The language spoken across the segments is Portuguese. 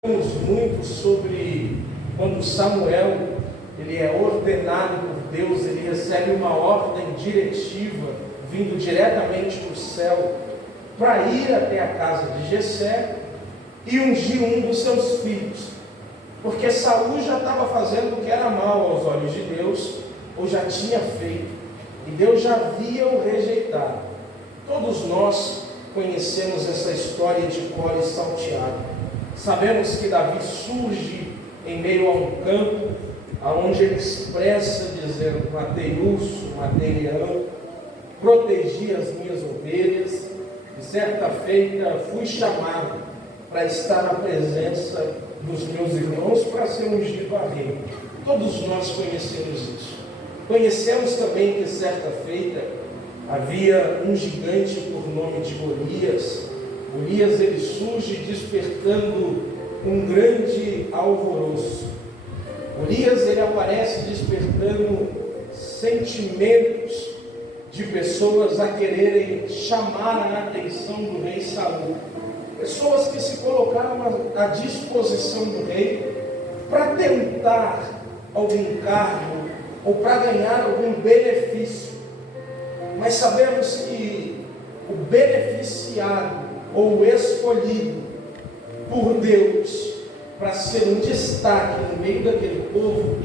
Falamos muito sobre quando Samuel ele é ordenado por Deus, ele recebe uma ordem diretiva vindo diretamente do céu para ir até a casa de Jessé e ungir um dos seus filhos, porque Saul já estava fazendo o que era mal aos olhos de Deus, ou já tinha feito, e Deus já havia o rejeitado. Todos nós conhecemos essa história de cor e salteado. Sabemos que Davi surge em meio a um campo, onde ele expressa dizendo: matei urso, matei leão, protegi as minhas ovelhas, e certa feita fui chamado para estar na presença dos meus irmãos para ser ungido a rei. Todos nós conhecemos isso. Conhecemos também que certa feita havia um gigante por nome de Golias. Golias ele surge despertando um grande alvoroço. Golias ele aparece despertando sentimentos de pessoas a quererem chamar a atenção do rei Saul. Pessoas que se colocaram à disposição do rei para tentar algum cargo ou para ganhar algum benefício. Mas sabemos que o beneficiado ou escolhido por Deus para ser um destaque no meio daquele povo,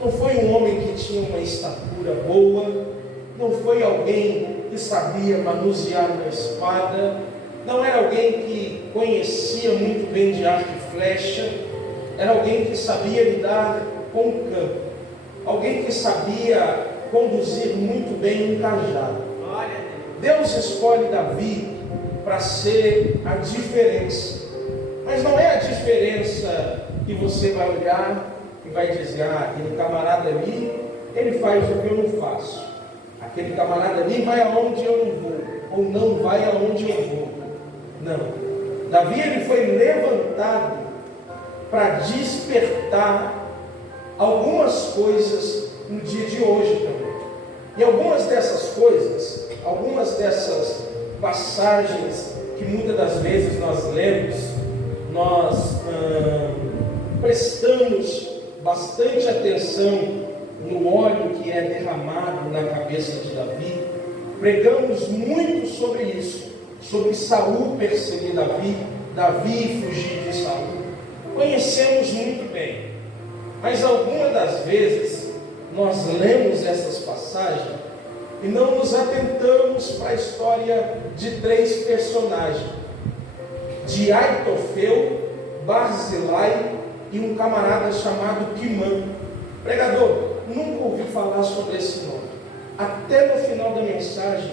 não foi um homem que tinha uma estatura boa, não foi alguém que sabia manusear uma espada, não era alguém que conhecia muito bem de arco e flecha, era alguém que sabia lidar com o campo, alguém que sabia conduzir muito bem um cajado. Deus escolhe Davi para ser a diferença, mas não é a diferença que você vai olhar e vai dizer: aquele camarada ali, ele faz o que eu não faço, aquele camarada ali vai aonde eu não vou, ou não vai aonde eu vou. Não, Davi ele foi levantado para despertar algumas coisas no dia de hoje também. E algumas dessas coisas, algumas dessas passagens que muitas das vezes nós lemos, nós prestamos bastante atenção no óleo que é derramado na cabeça de Davi, pregamos muito sobre isso, sobre Saul perseguir Davi, Davi fugir de Saul, conhecemos muito bem, mas algumas das vezes nós lemos essas passagens e não nos atentamos para a história de três personagens: de Aitofel, Barzilai e um camarada chamado Quimã. Pregador, nunca ouvi falar sobre esse nome. Até no final da mensagem,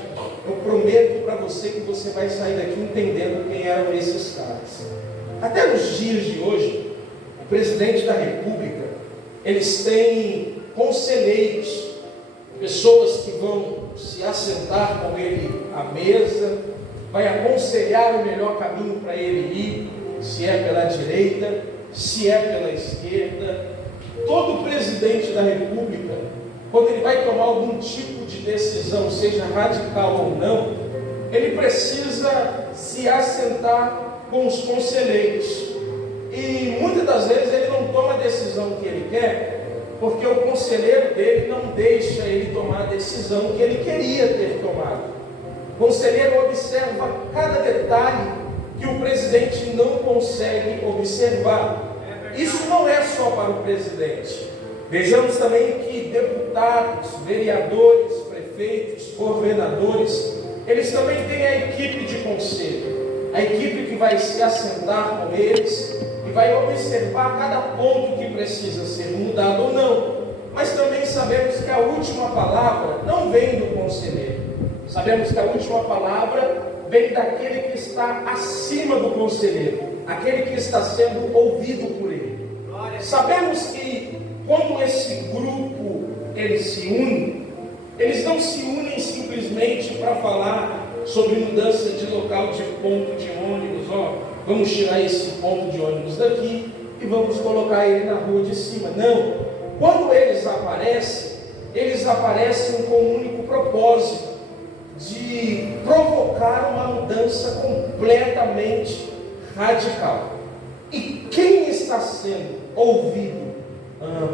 eu prometo para você que você vai sair daqui entendendo quem eram esses caras. Até nos dias de hoje, o presidente da República, eles têm conselheiros, pessoas que vão se assentar com ele à mesa, vai aconselhar o melhor caminho para ele ir, se é pela direita, se é pela esquerda. Todo presidente da República, quando ele vai tomar algum tipo de decisão, seja radical ou não, ele precisa se assentar com os conselheiros. E muitas das vezes ele não toma a decisão que ele quer, porque o conselheiro dele não deixa ele tomar a decisão que ele queria ter tomado. O conselheiro observa cada detalhe que o presidente não consegue observar. Isso não é só para o presidente. Vejamos também que deputados, vereadores, prefeitos, governadores, eles também têm a equipe de conselho, a equipe que vai se assentar com eles e vai observar cada ponto que precisa ser mudado ou não. Mas também sabemos que a última palavra não vem do conselheiro. Sabemos que a última palavra vem daquele que está acima do conselheiro, aquele que está sendo ouvido por ele. Sabemos que quando esse grupo ele se une, eles não se unem simplesmente para falar sobre mudança de local de ponto de ônibus. Vamos tirar esse ponto de ônibus daqui e vamos colocar ele na rua de cima. Não, quando eles aparecem com um único propósito: de provocar uma mudança completamente radical. E quem está sendo ouvido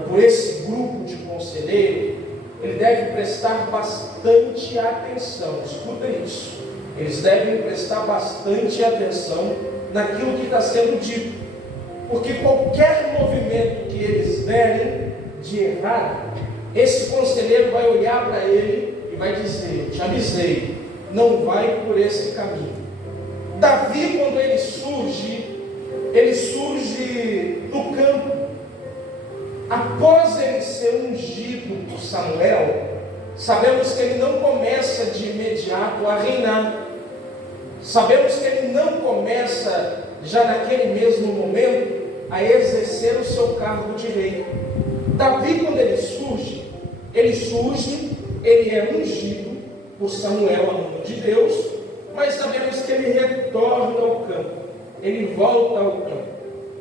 por esse grupo de conselheiros, ele deve prestar bastante atenção. Escuta isso. Eles devem prestar bastante atenção naquilo que está sendo dito, porque qualquer movimento que eles derem de errado, esse conselheiro vai olhar para ele e vai dizer: eu te avisei, não vai por esse caminho. Davi, quando ele surge do campo. Após ele ser ungido por Samuel, sabemos que ele não começa de imediato a reinar. Sabemos que ele não começa já naquele mesmo momento a exercer o seu cargo de rei. Davi, quando ele surge, ele é ungido por Samuel, a mão de Deus, mas sabemos que ele retorna ao campo, ele volta ao campo.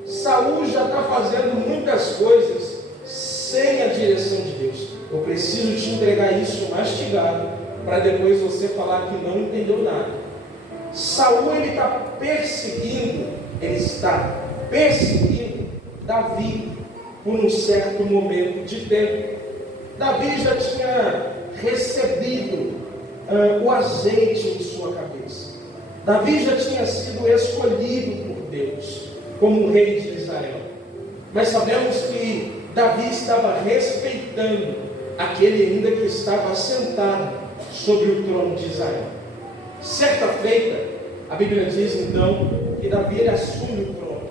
Saul já está fazendo muitas coisas sem a direção de Deus. Eu preciso te entregar isso mastigado, para depois você falar que não entendeu nada. Saul está perseguindo Davi por um certo momento de tempo. Davi já tinha recebido o azeite em sua cabeça. Davi já tinha sido escolhido por Deus como rei de Israel. Mas sabemos que Davi estava respeitando aquele ainda que estava sentado sobre o trono de Israel. Certa feita, a Bíblia diz então que Davi ele assume o trono.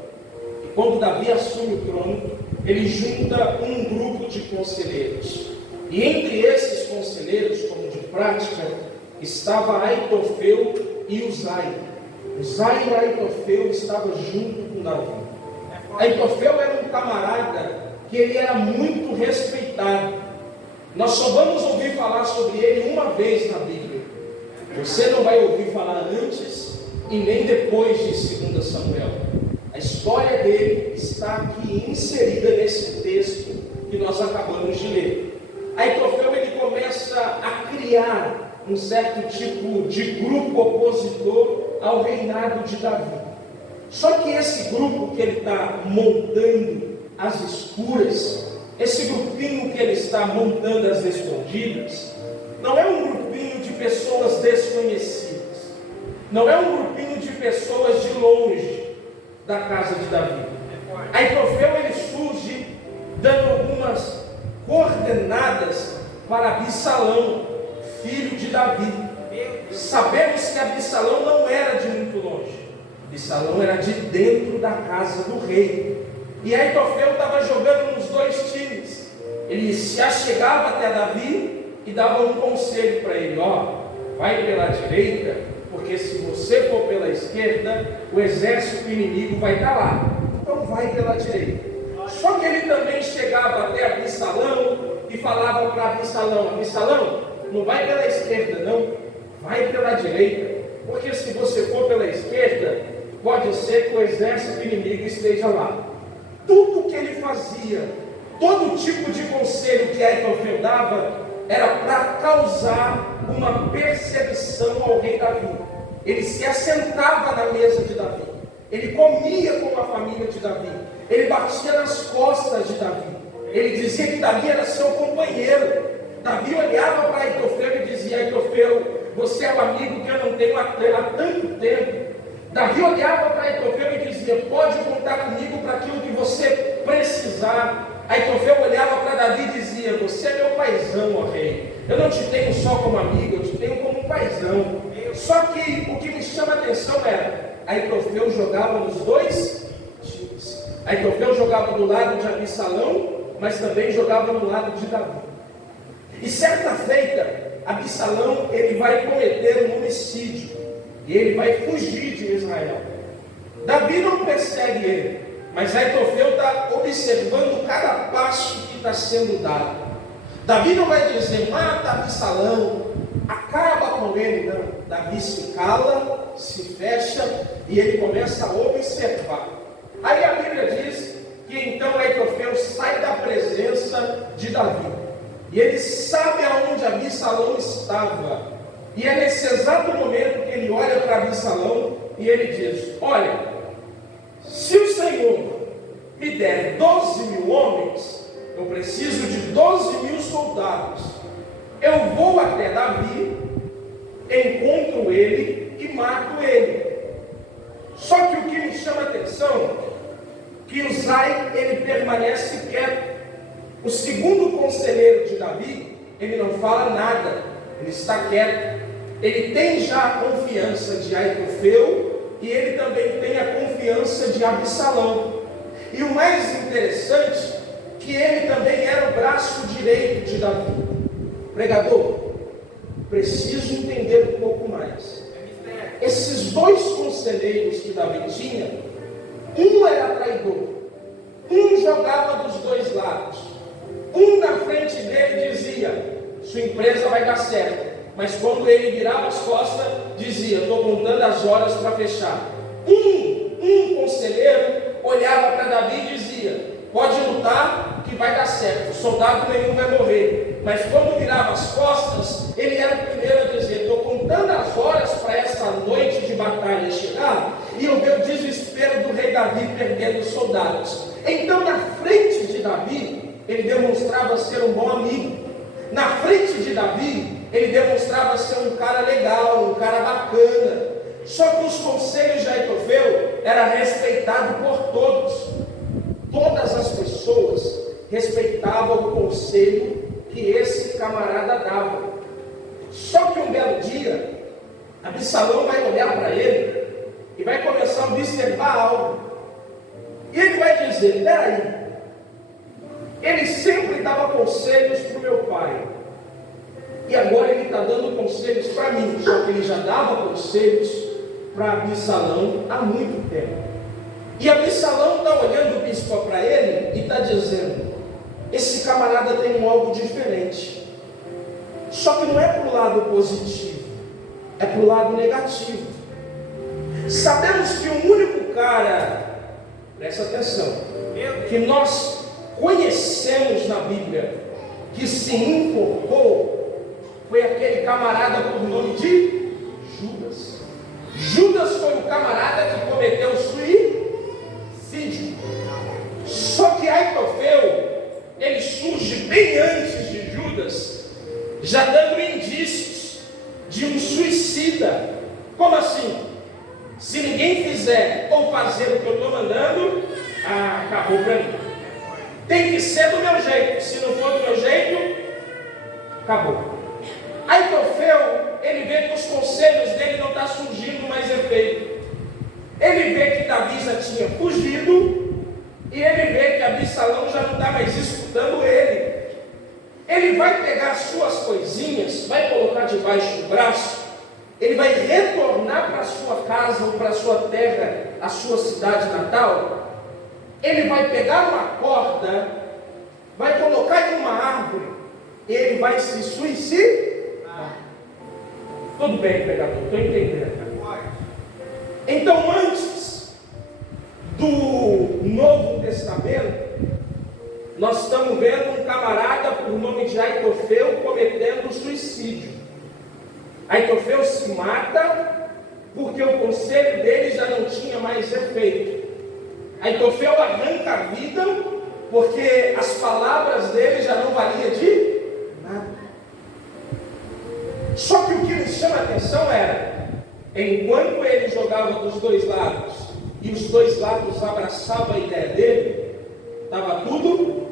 E quando Davi assume o trono, ele junta um grupo de conselheiros. E entre esses conselheiros, como de prática, estava Aitofel e Uzai. Uzai e Aitofel estavam junto com Davi. Aitofel era um camarada que ele era muito respeitado. Nós só vamos ouvir falar sobre ele uma vez na Bíblia. Você não vai ouvir falar antes e nem depois de 2 Samuel. A história dele está aqui inserida nesse texto que nós acabamos de ler. Aitofel ele começa a criar um certo tipo de grupo opositor ao reinado de Davi. Só que esse grupo que ele está montando às escuras, esse grupinho que ele está montando às escondidas, não é um grupinho de pessoas desconhecidas, não é um grupinho de pessoas de longe da casa de Davi. Aitofel ele surge dando algumas coordenadas para Absalão, filho de Davi. Sabemos que Absalão não era de muito longe, Absalão era de dentro da casa do rei. E Aitofel estava jogando nos dois times. Ele se achegava até Davi e dava um conselho para ele: vai pela direita, porque se você for pela esquerda, o exército inimigo vai estar lá. Então vai pela direita. Só que ele também chegava até Absalão e falava para Absalão, não vai pela esquerda não, vai pela direita, porque se você for pela esquerda, pode ser que o exército inimigo esteja lá. Tudo que ele fazia, todo tipo de conselho que Aitofel dava, era para causar uma perseguição ao rei Davi. Ele se assentava na mesa de Davi, ele comia com a família de Davi, ele batia nas costas de Davi, ele dizia que Davi era seu companheiro. Davi olhava para Aitofel e dizia: Aitofel, você é o amigo que eu não tenho há tanto tempo. Davi olhava para Aitofel e dizia: pode contar comigo para aquilo que você precisar. Aitofel olhava para Davi e dizia: você é meu paizão, ó rei. Eu não te tenho só como amigo, eu te tenho como um paizão. Só que o que me chama a atenção era: Aitofel jogava nos dois times. Aitofel jogava do lado de Absalão, mas também jogava no lado de Davi. E certa feita, Absalão ele vai cometer um homicídio e ele vai fugir de Israel. Davi não persegue ele, mas Aitofel está observando cada passo que está sendo dado. Davi não vai dizer: mata Absalão, acaba com ele, não. Davi se cala, se fecha e ele começa a observar. Aí a Bíblia diz que então Aitofel sai da presença de Davi e ele sabe aonde Absalão estava. E é nesse exato momento que ele olha para Absalão e ele diz: olha, se o Senhor me der homens, eu preciso de 12.000 soldados. Eu vou até Davi, encontro ele e mato ele. Só que o que me chama a atenção, que Uzai, ele permanece quieto. O segundo conselheiro de Davi, ele não fala nada, ele está quieto. Ele tem já a confiança de Aitofel e ele também tem a confiança de Absalão. E o mais interessante, que ele também era o braço direito de Davi. Pregador, preciso entender um pouco mais. Esses dois conselheiros que Davi tinha, um era traidor, um jogava dos dois lados. Um na frente dele dizia, sua empresa vai dar certo. Mas quando ele virava as costas, dizia, estou contando as horas para fechar. Um conselheiro olhava para Davi e dizia, pode lutar que vai dar certo, soldado nenhum vai morrer. Mas quando virava as costas, ele era o primeiro a dizer, estou contando as horas para essa noite de batalha chegar, e eu vi o desespero do rei Davi perdendo os soldados. Então na frente de Davi, ele demonstrava ser um bom amigo. Na frente de Davi, ele demonstrava ser um cara legal, um cara bacana. Só que os conselhos de Aitofel eram respeitados por todos. Todas as pessoas respeitavam o conselho que esse camarada dava. Só que um belo dia, Absalão vai olhar para ele e vai começar a observar algo. E ele vai dizer, peraí, ele sempre dava conselhos para o meu pai. E agora ele está dando conselhos para mim. Só que ele já dava conselhos para Absalão há muito tempo. E Absalão está olhando o bispo para ele e está dizendo, esse camarada tem um algo diferente. Só que não é para o lado positivo, é para o lado negativo. Sabemos que o único cara, presta atenção, que nós conhecemos na Bíblia, que se enforcou, foi aquele camarada por nome de Judas. Judas foi o camarada que cometeu suicídio. Só que Aitofel, ele surge bem antes de Judas, já dando indícios de um suicida. Como assim? Se ninguém fizer ou fazer o que eu estou mandando, acabou para mim. Tem que ser do meu jeito. Se não for do meu jeito, acabou. Aitofel, ele vê que os conselhos dele não estão surgindo mais efeito. Ele vê que Davi já tinha fugido, e ele vê que Absalão já não está mais escutando ele. Ele vai pegar as suas coisinhas, vai colocar debaixo do braço, ele vai retornar para a sua casa ou para a sua terra, a sua cidade natal. Ele vai pegar uma corda, vai colocar em uma árvore, e ele vai se suicidar. Tudo bem, pregador, estou entendendo. Então, antes do Novo Testamento, nós estamos vendo um camarada por nome de Aitofel cometendo suicídio. Aitofel se mata porque o conselho dele já não tinha mais efeito. Aitofel arranca a vida porque as palavras dele já não valiam de nada. Só que o que me chama a atenção era, enquanto ele jogava dos dois lados, e os dois lados abraçavam a ideia dele, estava tudo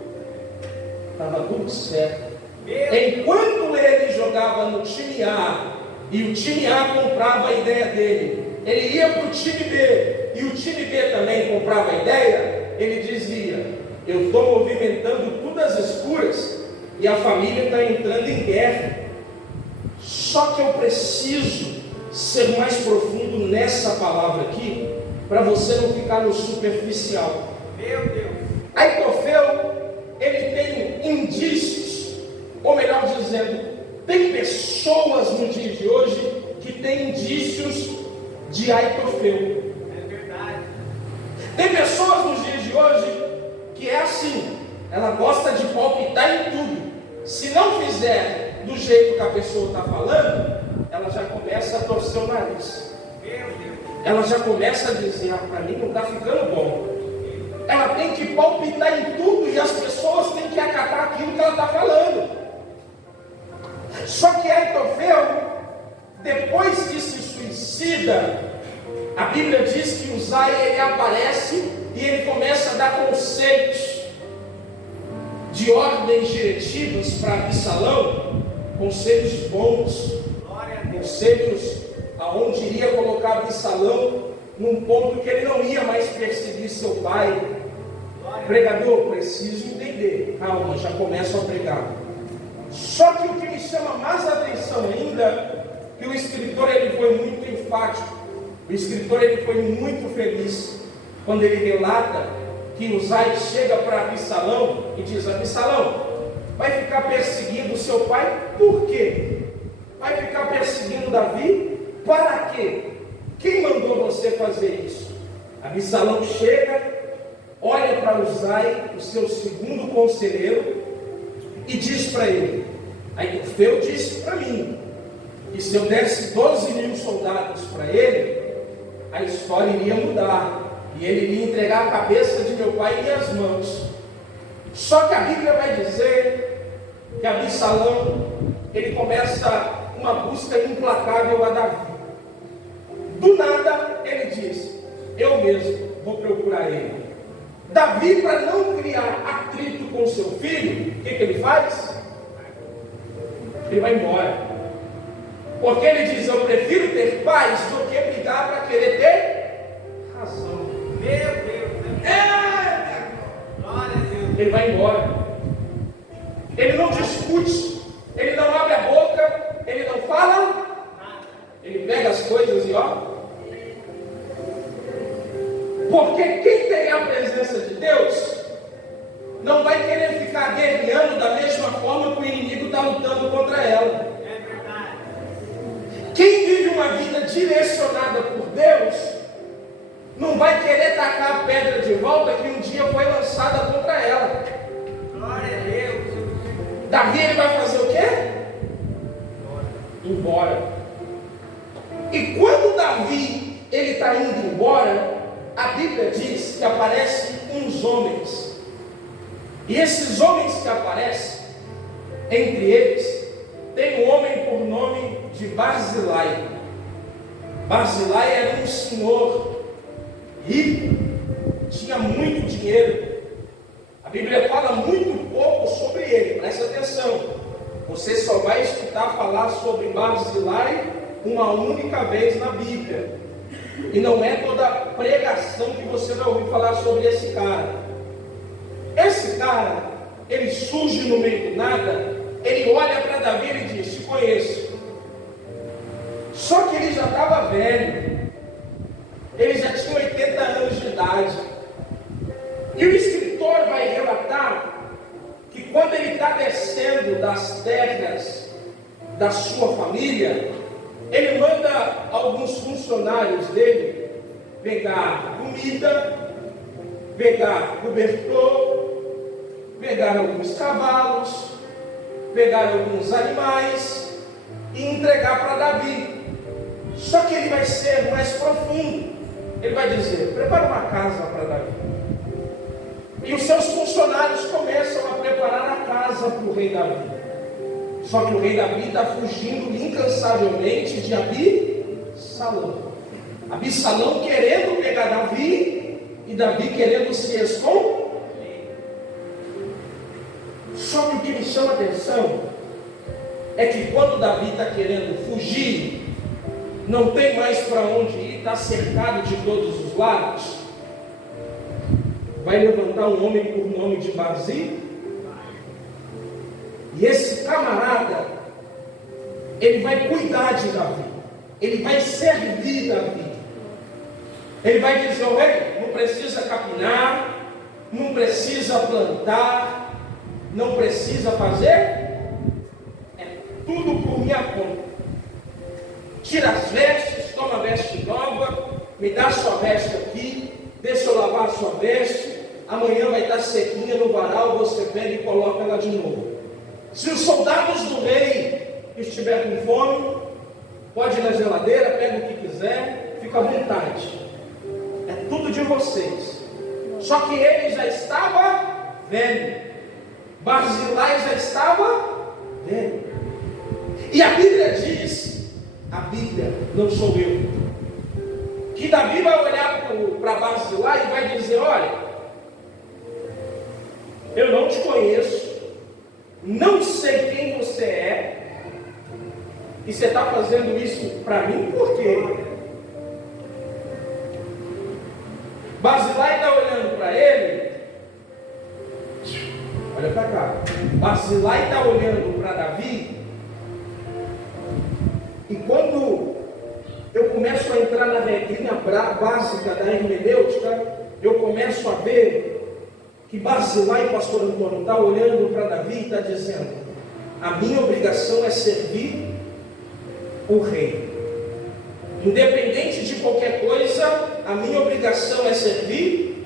certo. Enquanto ele jogava no time A, e o time A comprava a ideia dele, ele ia para o time B, e o time B também comprava a ideia, ele dizia, eu estou movimentando tudo às escuras, e a família está entrando em guerra. Só que eu preciso ser mais profundo nessa palavra aqui, para você não ficar no superficial. Meu Deus! Aitofel, ele tem indícios, ou melhor dizendo, tem pessoas no dia de hoje que têm indícios de Aitofel. É verdade. Tem pessoas nos dias de hoje que é assim, ela gosta de palpitar em tudo. Se não fizer do jeito que a pessoa está falando, ela já começa a torcer o nariz. Ela já começa a dizer, para mim não está ficando bom. Ela tem que palpitar em tudo e as pessoas têm que acatar aquilo que ela está falando. Só que Aitofel, depois que se suicida, a Bíblia diz que Uzai ele aparece e ele começa a dar conselhos de ordens diretivas para Absalão, conselhos bons, conselhos aonde iria colocar Absalão num ponto que ele não ia mais perseguir seu pai. Pregador, preciso entender. Calma, já começo a pregar. Só que o que me chama mais atenção ainda, que o escritor ele foi muito enfático, o escritor ele foi muito feliz quando ele relata que Uzai chega para Absalão e diz: Absalão, vai ficar perseguindo seu pai? Por quê? Vai ficar perseguindo Davi? Para quê? Quem mandou você fazer isso? Absalão chega, olha para Uzai, o seu segundo conselheiro, e diz para ele: Aitofel disse para mim que se eu desse 12.000 soldados para ele, a história iria mudar e ele iria entregar a cabeça de meu pai em minhas mãos. Só que a Bíblia vai dizer que Absalão ele começa uma busca implacável a Davi. Do nada ele diz: eu mesmo vou procurar ele. Davi, para não criar atrito com seu filho, o que ele faz? Ele vai embora. Porque ele diz: eu prefiro ter paz do que brigar para querer ter razão. Meu Deus! Glória a Deus! Ele vai embora. Ele não discute, ele não abre a boca, ele não fala. Ele pega as coisas e ó. Porque quem tem a presença de Deus não vai querer ficar guerreando da mesma forma que o inimigo está lutando contra ela. Quem vive uma vida direcionada por Deus não vai querer tacar a pedra de volta que um dia foi lançada contra ela. Glória a Deus. Davi ele vai fazer o quê? Embora. E quando Davi ele está indo embora, a Bíblia diz que aparecem uns homens. E esses homens que aparecem, entre eles, tem um homem por nome de Barzilai. Barzilai era um senhor rico, tinha muito dinheiro. A Bíblia fala muito pouco sobre ele, presta atenção. Você só vai escutar falar sobre Barzilai uma única vez na Bíblia. E não é toda pregação que você vai ouvir falar sobre esse cara. Esse cara, ele surge no meio do nada, ele olha para Davi e ele diz: te conheço. Só que ele já estava velho, ele já tinha 80 anos de idade. E o escritor vai relatar que quando ele está descendo das terras da sua família, ele manda alguns funcionários dele pegar comida, pegar cobertor, pegar alguns cavalos, pegar alguns animais e entregar para Davi. Só que ele vai ser mais profundo. Ele vai dizer: prepara uma casa para Davi. E os seus funcionários começam a preparar a casa para o rei Davi. Só que o rei Davi está fugindo incansavelmente de Absalão. Absalão querendo pegar Davi e Davi querendo se esconder. Só que o que me chama a atenção é que quando Davi está querendo fugir, não tem mais para onde ir, está cercado de todos os lados. Vai levantar um homem por nome de Barzilai. E esse camarada, ele vai cuidar de Davi, ele vai servir Davi. Ele vai dizer: o rei, não precisa capinar, não precisa plantar, não precisa fazer, é tudo por minha conta. Tira as vestes, toma a veste nova, me dá a sua veste aqui, deixa eu lavar a sua veste, amanhã vai estar sequinha no varal, você pega e coloca ela de novo. Se os soldados do rei estiver com fome, pode ir na geladeira, pega o que quiser, fica à vontade. É tudo de vocês. Só que ele já estava velho. Barzilai já estava velho. E a Bíblia diz, a Bíblia, não sou eu, que Davi vai olhar para Barzilai e vai dizer: olha, eu não te conheço, não sei quem você é, e você está fazendo isso para mim por quê? Barzilai está olhando para ele, olha para cá. Barzilai está olhando para Davi, e quando eu começo a entrar na regrinha básica da hermenêutica, eu começo a ver que Barzilai, pastor Antônio, está olhando para Davi e está dizendo: a minha obrigação é servir o rei. Independente de qualquer coisa, a minha obrigação é servir.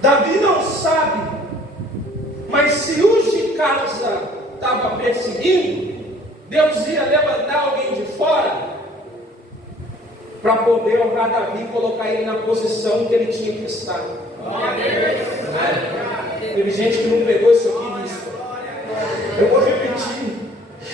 Davi não sabe, mas se os de casa estavam perseguindo, Deus ia levantar alguém de fora para poder honrar Davi e colocar ele na posição que ele tinha que estar. Teve gente que não pegou isso aqui nisso. Eu vou repetir.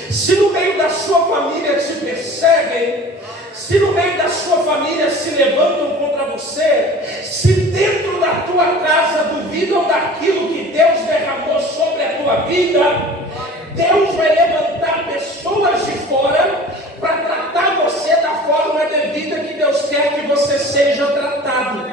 Se no meio da sua família te perseguem, se no meio da sua família se levantam contra você, se dentro da tua casa duvidam daquilo que Deus derramou sobre a tua vida, Deus vai levantar pessoas de fora para tratar você da forma devida que Deus quer que você seja tratado.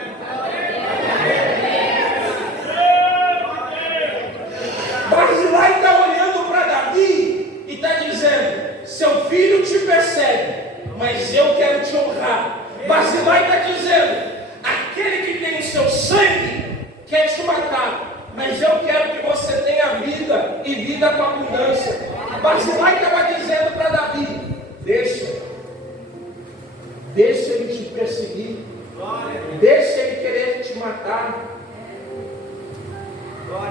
Barzilai está olhando para Davi e está dizendo: seu filho te persegue, mas eu quero te honrar. Barzilai está dizendo: aquele que tem o seu sangue quer te matar, mas eu quero que você tenha vida e vida com abundância. Barzilai estava dizendo para Davi: deixa ele te perseguir, deixa ele querer te matar.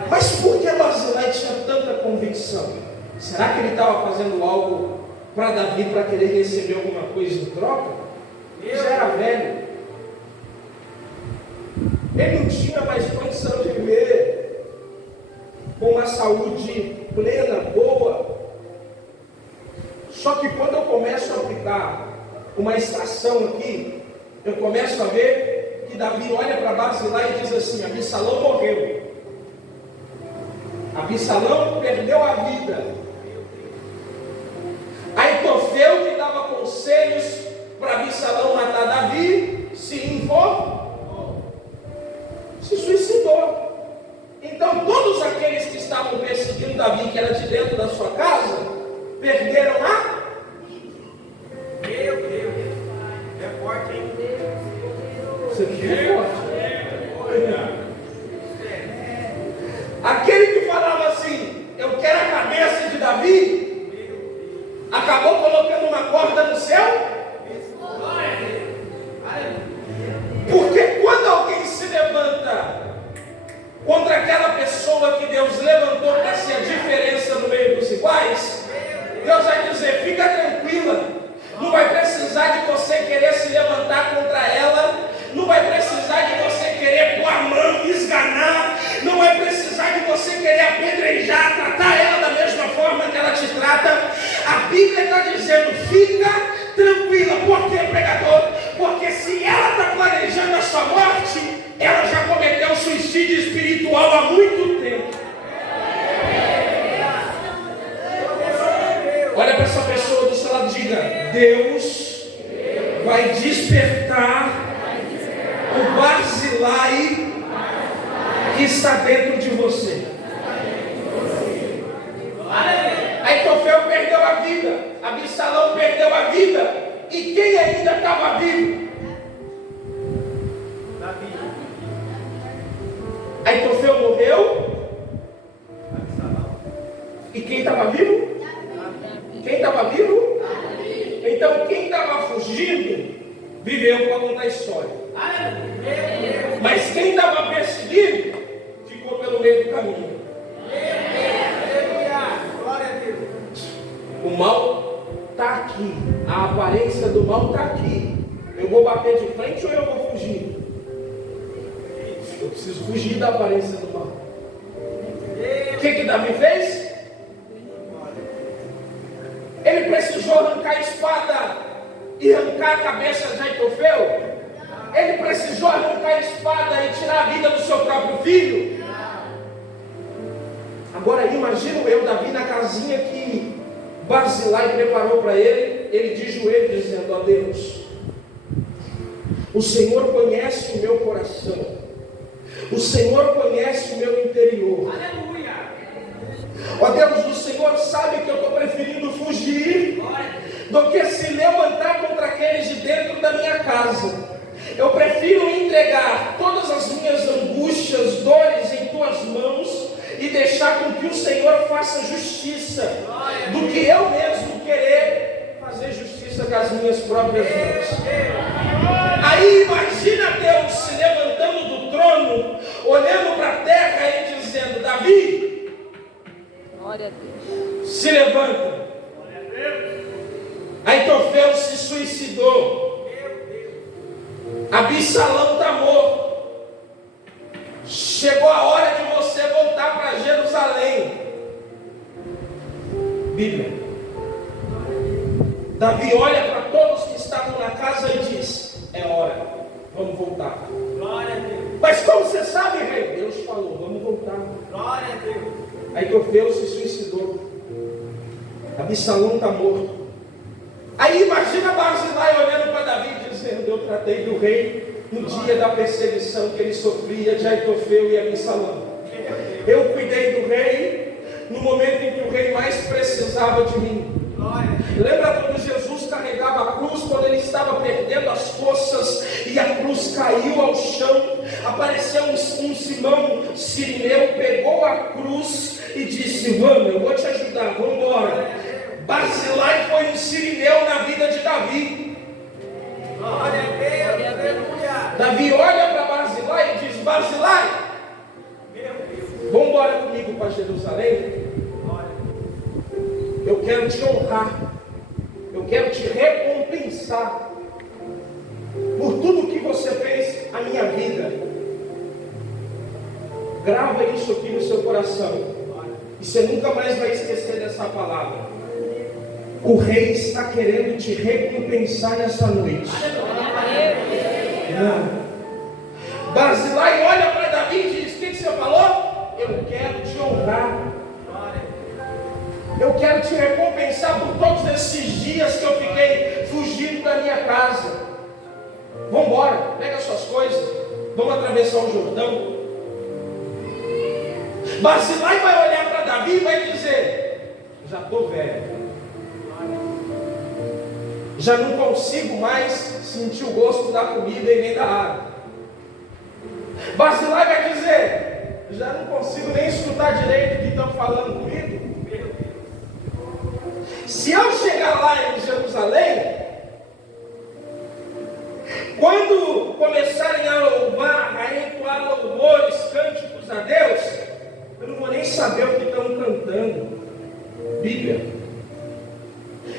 Mas por que Barzilai tinha tanta convicção? Será que ele estava fazendo algo para Davi para querer receber alguma coisa em troca? Ele já era velho, ele não tinha mais condição de viver com uma saúde plena, boa. Só que quando eu começo a aplicar uma estação aqui, eu começo a ver que Davi olha para Barzilai e diz assim: Absalão morreu, Absalão perdeu a vida. Aitofel, que dava conselhos para Absalão matar Davi, se suicidou. Então todos aqueles que estavam perseguindo Davi, que era de dentro da sua casa, perderam a... Meu Deus, é forte, hein? Isso aqui é forte. Aquele que falava assim: eu quero a cabeça de Davi, acabou colocando uma corda no céu. Porque quando alguém se levanta contra aquela pessoa que Deus levantou para ser a diferença no meio dos iguais, Deus vai dizer: fica tranquila, não vai precisar de você querer se levantar contra ela, não vai precisar de você querer pôr a mão, esganar, não vai precisar de você querer apedrejar, tratar ela da mesma forma que ela te trata. A Bíblia está dizendo: fica tranquila. Por quê, pregador? Porque se ela está planejando a sua morte, ela já cometeu suicídio espiritual há muito tempo. Olha para essa pessoa do seu lado e diga: Deus vai despertar o Barzilai que está dentro de você. Aitofel perdeu a vida, Absalão perdeu a vida, e quem ainda estava vivo? Davi. Aitofel morreu, e quem estava vivo? Quem estava vivo? Então quem estava fugindo viveu para contar a história. Mas quem estava perseguindo ficou pelo meio do caminho. O mal está aqui, a aparência do mal está aqui. Eu vou bater de frente ou eu vou fugir? Eu preciso fugir da aparência do mal. O que Davi fez? Ele precisou arrancar a espada e arrancar a cabeça de Aitofel? Ele precisou arrancar a espada e tirar a vida do seu próprio filho? Agora imagino eu, Davi, na casinha que Barzilai preparou para ele de joelho, dizendo: ó Deus, o Senhor conhece o meu coração, o Senhor conhece o meu interior. Aleluia! Ó Deus, o Senhor sabe que eu estou preferindo fugir do que se levantar contra aqueles de dentro da minha casa. Eu prefiro entregar todas as minhas angústias, dores em tuas mãos e deixar com que o Senhor faça justiça, do que eu mesmo querer fazer justiça com as minhas próprias mãos. Aí imagina Deus se levantando do trono, olhando para a terra e dizendo: Davi, glória a Deus, se levanta. Aitofel se suicidou. Absalão está morto. Chegou a hora de você voltar para Jerusalém. Bíblia. Davi olha para todos que estavam na casa e diz: é hora, vamos voltar. Glória a Deus. Mas como você sabe, rei? Deus falou, vamos voltar. Glória a Deus. Aitofel se suicidou. Absalão está morto. Aí imagina Barzilai olhando para Davi dizendo: eu tratei do rei no dia da perseguição que ele sofria de Aitofel e Absalão. Eu cuidei do rei no momento em que o rei mais precisava de mim. Lembra quando Jesus carregava a cruz, quando ele estava perdendo as forças e a cruz caiu ao chão? Apareceu um Simão Sirineu, pegou a cruz e disse: vamos, eu vou te ajudar, vamos embora. Barzilai foi um Sirineu na vida de Davi. Glória a Deus, aleluia. Davi olha para Barzilai e diz: Barzilai, vamos embora comigo para Jerusalém. Eu quero te honrar, eu quero te recompensar por tudo que você fez à minha vida. Grava isso aqui no seu coração, e você nunca mais vai esquecer dessa palavra. O rei está querendo te recompensar nessa noite. Não. Barzilai olha para Davi e diz: o que você falou? Eu quero te honrar. Eu quero te recompensar por todos esses dias que eu fiquei fugindo da minha casa. Vamos embora, pega suas coisas, vamos atravessar o Jordão. Barzilai vai olhar para Davi e vai dizer: já estou velho, já não consigo mais sentir o gosto da comida e nem da água. Barzilai vai dizer: já não consigo nem escutar direito o que estão falando comigo. Se eu chegar lá em Jerusalém, quando começarem a louvar, a entoar louvores, cânticos a Deus, eu não vou nem saber o que estão cantando. Bíblia.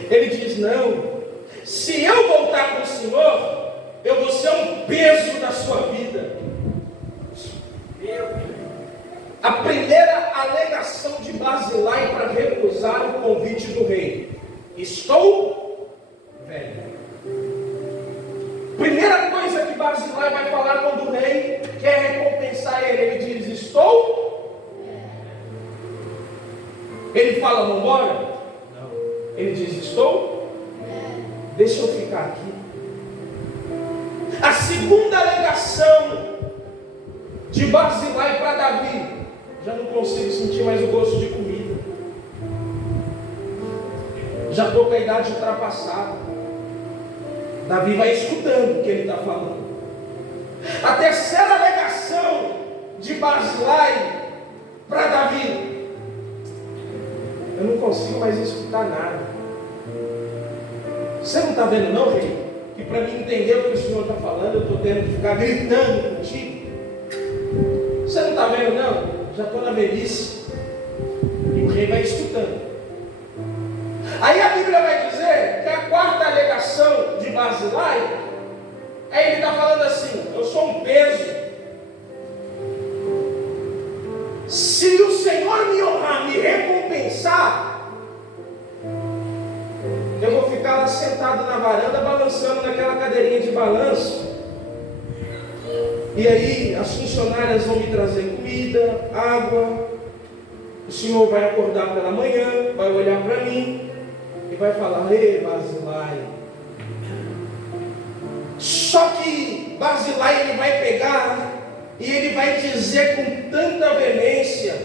Ele diz: não, se eu voltar com o Senhor, eu vou ser um peso na sua vida. A primeira alegação de Barzilai para recusar o convite do rei: estou velho. Primeira coisa que Barzilai vai falar quando o rei quer recompensar ele diz: estou velho. Ele fala: vamos embora? Não. Ele diz: estou velho. Deixa eu ficar aqui. A segunda alegação de Barzilai para Davi: já não consigo sentir mais o gosto de comida, já estou com a idade ultrapassada. Davi vai escutando o que ele está falando. A terceira alegação de Barzilai para Davi: eu não consigo mais escutar nada. Você não está vendo não, rei? Que para mim entender o que o Senhor está falando, eu estou tendo que ficar gritando contigo. Você não está vendo não? Já estou na velhice. E o rei vai escutando. Aí a Bíblia vai dizer que a quarta alegação de Barzilai, aí ele está falando assim: eu sou um peso. Se o Senhor me honrar, me recompensar, eu vou ficar lá sentado na varanda, balançando naquela cadeirinha de balanço. E aí as funcionárias vão me trazer comida, água. O Senhor vai acordar pela manhã, vai olhar para mim e vai falar: ei, Barzilai. Só que Barzilai, ele vai pegar e ele vai dizer com tanta veemência,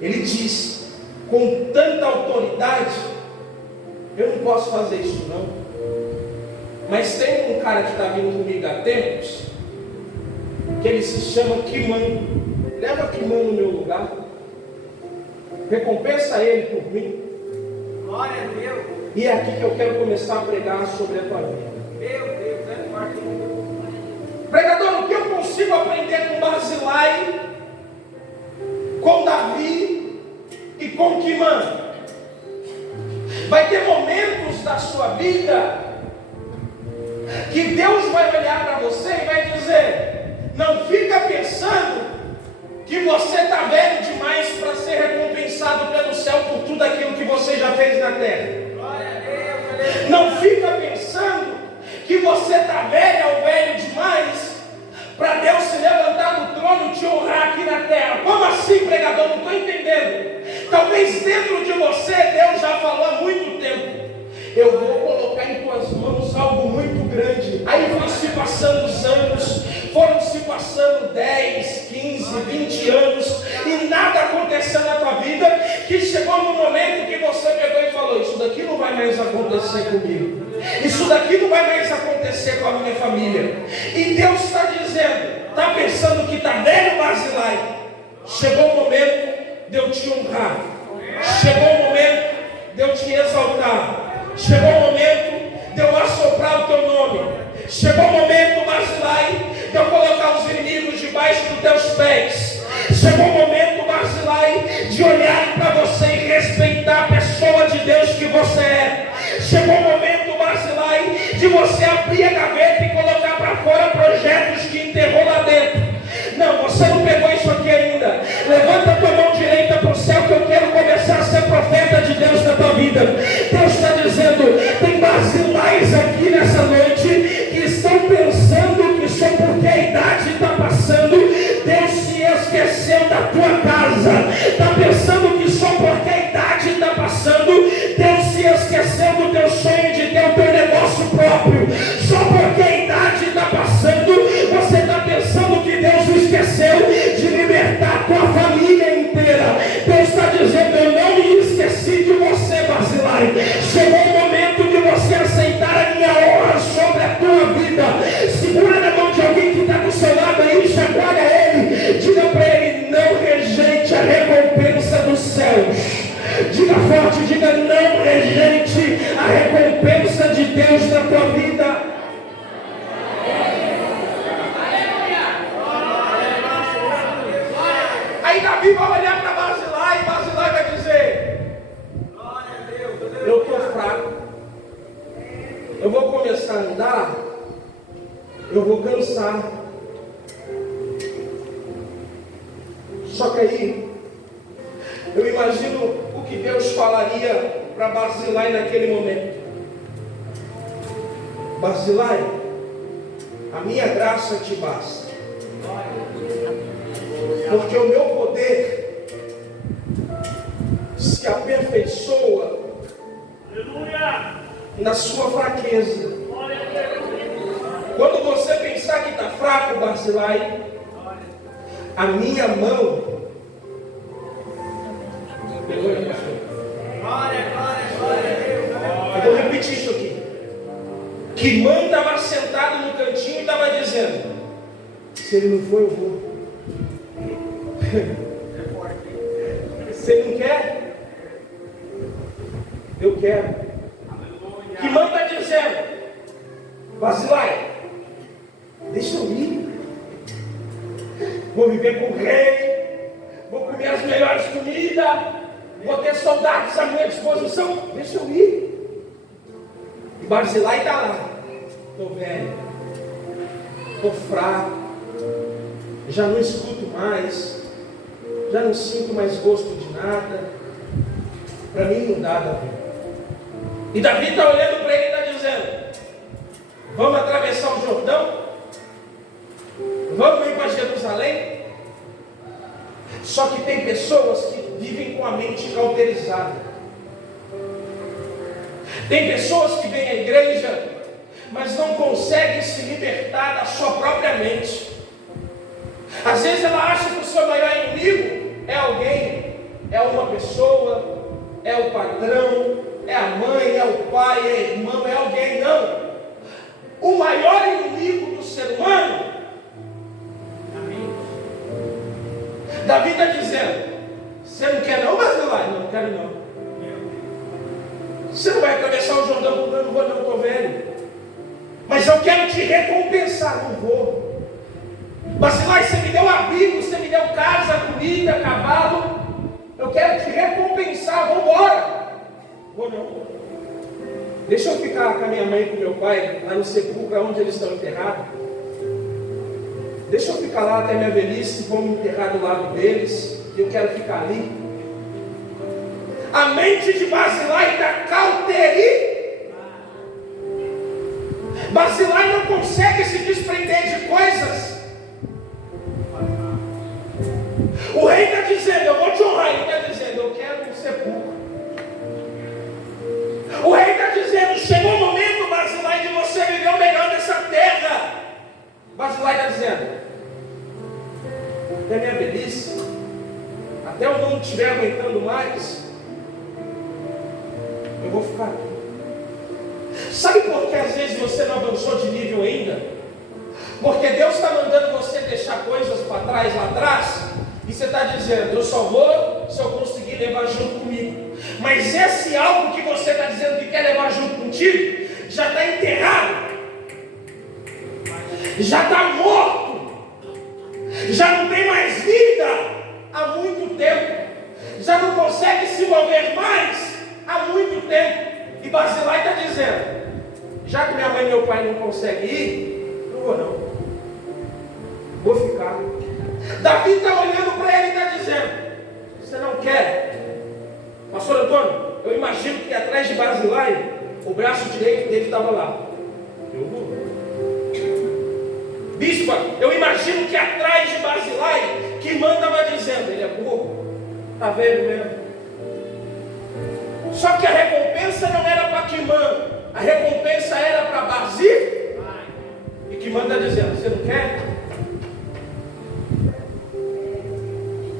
ele diz com tanta autoridade: eu não posso fazer isso não. Mas tem um cara que está vindo comigo há tempos, que ele se chama Kiman. Leva Kiman no meu lugar, recompensa ele por mim. Glória a Deus. E é aqui que eu quero começar a pregar sobre a tua vida. Meu Deus, é forte. Pregador, o que eu consigo aprender com Barzilai, com Davi e com Kiman? Vai ter momentos da sua vida que Deus vai olhar para você e vai dizer: não fica pensando que você está velho demais para ser recompensado pelo céu por tudo aquilo que você já fez na terra. Glória a Deus. Não fica pensando que você está velha ou velho demais para Deus se levantar do trono e te honrar aqui na terra. Como assim, pregador? Não estou entendendo. Talvez dentro de você Deus já falou há muito tempo: eu vou colocar em tuas mãos algo muito grande. Aí vão se passando os anos, foram se passando 10, 15, 20 anos, e nada aconteceu na tua vida, que chegou no momento que você pegou e falou: isso daqui não vai mais acontecer comigo, isso daqui não vai mais acontecer com a minha família. E Deus está dizendo: está pensando que está velho, Barzilai? Chegou o momento de eu te honrar, chegou o momento de eu te exaltar, chegou o momento de eu assoprar o teu nome, chegou o momento, Barzilai, de eu colocar os inimigos debaixo dos teus pés. Chegou o momento, Barzilai, de olhar para você e respeitar a pessoa de Deus que você é. Chegou o momento, Barzilai, de você abrir a gaveta e colocar para fora projetos que enterrou lá dentro. Não, você não pegou isso aqui ainda. Levanta a tua mão direita para o céu, que eu quero começar a ser profeta de Deus na tua vida. Deus está dizendo: tem Barzilais aqui nessa noite que estão pensando que só porque a idade está passando, Deus se esqueceu da tua casa. Está pensando que só porque a idade está passando, Deus se esqueceu do teu sonho de ter o teu negócio próprio. Só porque a idade está passando, você está pensando que Deus se esqueceu de libertar a tua família inteira. Deus está dizendo: eu não me esqueci de você, Barzilai. Chegou o momento de você aceitar a minha honra sobre a tua vida. Segura na mão de alguém que está do seu lado aí, chacoalha ele, diga para ele: não rejeite a recompensa dos céus. Diga forte, diga: não rejeite a recompensa de Deus na tua vida. Aí Davi vai olhar para Barzilai e Barzilai vai dizer: eu estou fraco, eu vou começar a andar, eu vou cansar. Só que aí eu imagino o que Deus falaria para Barzilai naquele momento: Barzilai, a minha graça te basta, porque o meu poder se aperfeiçoa na sua fraqueza. Quando você pensar que está fraco, Barzilai, a minha mão, eu vou repetir isso aqui. Kiman estava sentado no cantinho e estava dizendo: se ele não for, eu vou. Você não quer? Eu quero. Kiman está dizendo: Barzilai, deixa eu ir. Vou viver com o rei, vou comer as melhores comidas, vou ter soldados à minha disposição. Deixa eu ir. E Barzilai está lá: estou velho, estou fraco, já não escuto mais, já não sinto mais gosto de nada. Para mim não dá, Davi. E Davi está olhando para ele e está dizendo: vamos atravessar o Jordão? Vamos ir para Jerusalém? Só que tem pessoas que vivem com a mente cauterizada. Tem pessoas que vêm à igreja, mas não conseguem se libertar da sua própria mente. Às vezes ela acha que o seu maior inimigo é alguém, é uma pessoa, é o patrão, é a mãe, é o pai, é a irmã, é alguém. Não. O maior inimigo do ser humano, Davi está dizendo: você não quer não, Barzilai? Não quero não. Você não vai atravessar o Jordão? Não vou não, estou velho. Mas eu quero te recompensar. Não vou. Barzilai, você me deu abrigo, você me deu casa, comida, cavalo. Eu quero te recompensar, vamos embora. Vou não. Deixa eu ficar com a minha mãe e com meu pai lá no sepulcro onde eles estão enterrados. Deixa eu ficar lá até minha velhice, vão me enterrar do lado deles. E eu quero ficar ali. A mente de Barzilai está cauterizada. Barzilai não consegue se desprender de coisas. O rei está dizendo: eu vou te honrar. Ele está dizendo: eu quero um sepulcro. O rei está dizendo: chegou o momento, Barzilai, de você viver o melhor dessa terra. Barzilai está dizendo: até minha velhice, até eu não estiver aguentando mais, eu vou ficar aqui. Sabe por que às vezes você não avançou de nível ainda? Porque Deus está mandando você deixar coisas para trás, lá atrás, e você está dizendo: eu só vou se eu conseguir levar junto comigo. Mas esse algo que você está dizendo que quer levar junto contigo, já está enterrado, já está morto, já não tem mais vida há muito tempo, já não consegue se mover mais há muito tempo. E Barzilai está dizendo: já que minha mãe e meu pai não conseguem ir, não vou não, vou ficar. Davi está olhando para ele e está dizendo: você não quer? Pastor Antônio, eu imagino que atrás de Barzilai, o braço direito dele estava lá. Eu vou. Bispa, eu imagino que atrás de Barzilai, que estava dizendo: ele é burro, está velho mesmo. Só que a recompensa não era para Quimã, a recompensa era para Barzilai. E Quimã está dizendo: você não quer?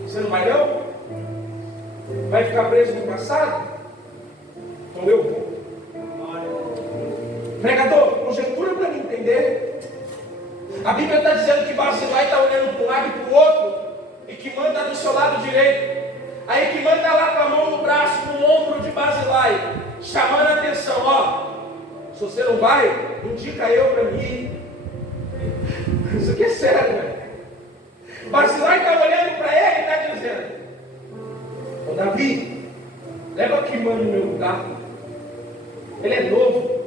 Você não vai não? Vai ficar preso no passado? Então eu vou. Pregador, conjectura para mim entender. A Bíblia está dizendo que Barzilai está olhando para um lado e para o outro, e Quimã está do seu lado direito. Aí Quimã está lá com a mão no braço, no ombro de Barzilai, chamando a atenção: ó, se você não vai, indica eu para mim ir. Isso aqui é sério, né? Barzilai está olhando para ele e está dizendo: ô Davi, leva Quimã no meu lugar. Ele é novo,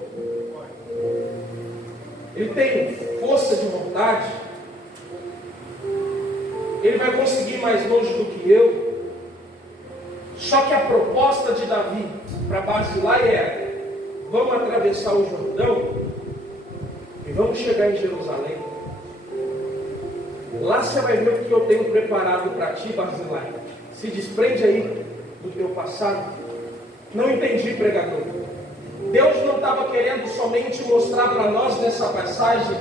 ele tem força de vontade, ele vai conseguir ir mais longe do que eu. Só que a proposta de Davi para Barzilai é: vamos atravessar o Jordão e vamos chegar em Jerusalém. Lá você vai ver o que eu tenho preparado para ti, Barzilai. Se desprende aí do teu passado. Não entendi, pregador. Deus não estava querendo somente mostrar para nós nessa passagem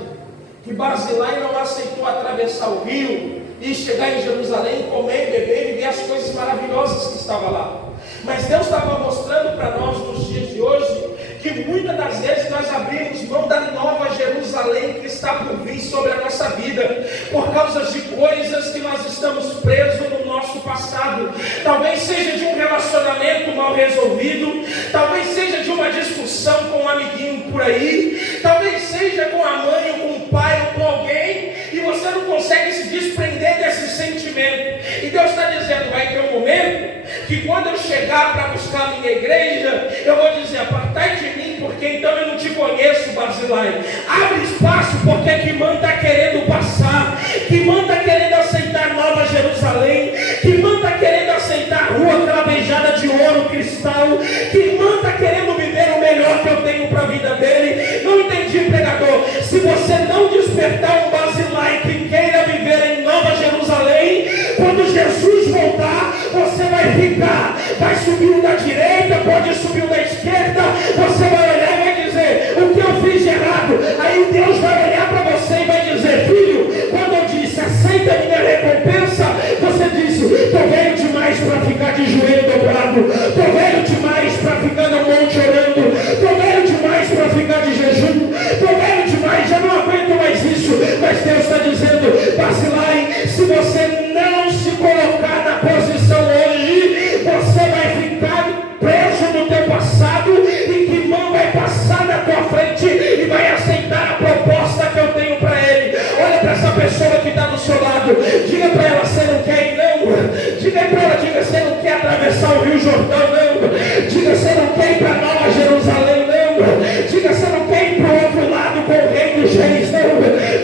que Barzilai não aceitou atravessar o rio e chegar em Jerusalém, comer, beber e ver as coisas maravilhosas que estavam lá. Mas Deus estava mostrando para nós nos dias de hoje que muitas das vezes nós abrimos mão da nova Jerusalém que está por vir sobre a nossa vida, por causa de coisas que nós estamos presos no nosso passado. Talvez seja de um relacionamento mal resolvido, talvez seja de uma discussão com um amiguinho por aí, talvez seja com a mãe ou com o pai ou com alguém, e você não consegue se desprender desse sentimento. E Deus está dizendo: vai ter um momento que quando eu chegar para buscar a minha igreja, eu vou dizer: apartai de mim, porque então eu não te conheço, Barzilai. Abre espaço, porque Quimã está querendo passar, Quimã está querendo aceitar Nova Jerusalém, Quimã está cristal, que irmã está querendo viver o melhor que eu tenho para a vida dele. Não entendi, pregador. Se você não despertar um Basilai que queira viver em Nova Jerusalém, quando Jesus voltar, você vai ficar, vai subir um da direita, pode subir um da esquerda, você vai olhar e vai dizer, o que eu fiz de errado? Aí Deus vai olhar para você e vai dizer, filho, quando eu disse, aceita a minha recompensa, você disse, estou velho demais para ficar de joelho dobrado, estou velho demais para ficar no monte orando, estou velho demais para ficar de jejum, estou velho demais, já não aguento mais isso. Mas Deus está dizendo, Basilai, se você não se colocar na posição hoje, você vai ficar preso no teu passado, e que mão vai passar na tua frente e vai aceitar a proposta que eu tenho para ele. Olha para essa pessoa que está do seu lado, diga para ela, você não quer ir não? Diga para ela, diga, você não quer atravessar o Rio Jordão não? Diga, você não quer ir para Nova Jerusalém não? Diga, você não quer ir para o outro lado com o Rei dos Reis não?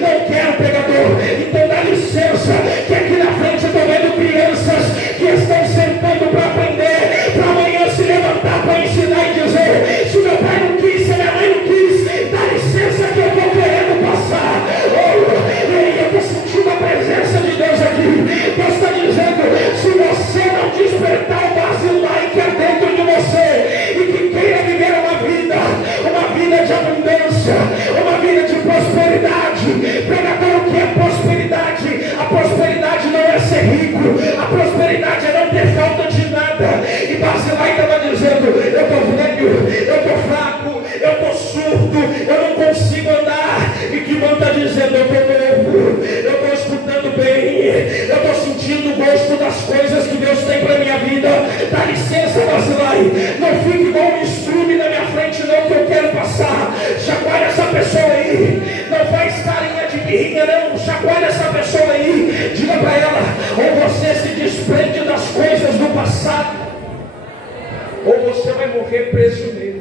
Não quero, pregador. Então dá licença, que aqui na frente eu estou vendo crianças que estão sentando para aprender, para amanhã se levantar para ensinar e dizer, se meu pai não quis, se minha mãe não quis, dá licença que eu estou querendo passar. Eu estou sentindo a presença de Deus aqui. Deus está dizendo, se você não despertar o Basilai que é dentro de você, e que queira viver uma vida de abundância, uma vida de prosperidade. Pregador, o que é prosperidade? A prosperidade não é ser rico, a prosperidade é não ter falta de nada. E Basilai estava dizendo, eu estou velho, eu estou fraco, eu estou surdo, eu não consigo andar. E que mão está dizendo, eu estou novo, eu estou escutando bem, eu estou sentindo o gosto das coisas que Deus tem para a minha vida. Dá licença, Basilai, não fique igual um estrume na minha frente não, que eu quero passar. Chacoalha essa pessoa aí, não faz carinha de birrinha não, chacoalha essa pessoa aí, diga para ela, ou você se desprende das coisas do passado, ou você vai morrer preso nele.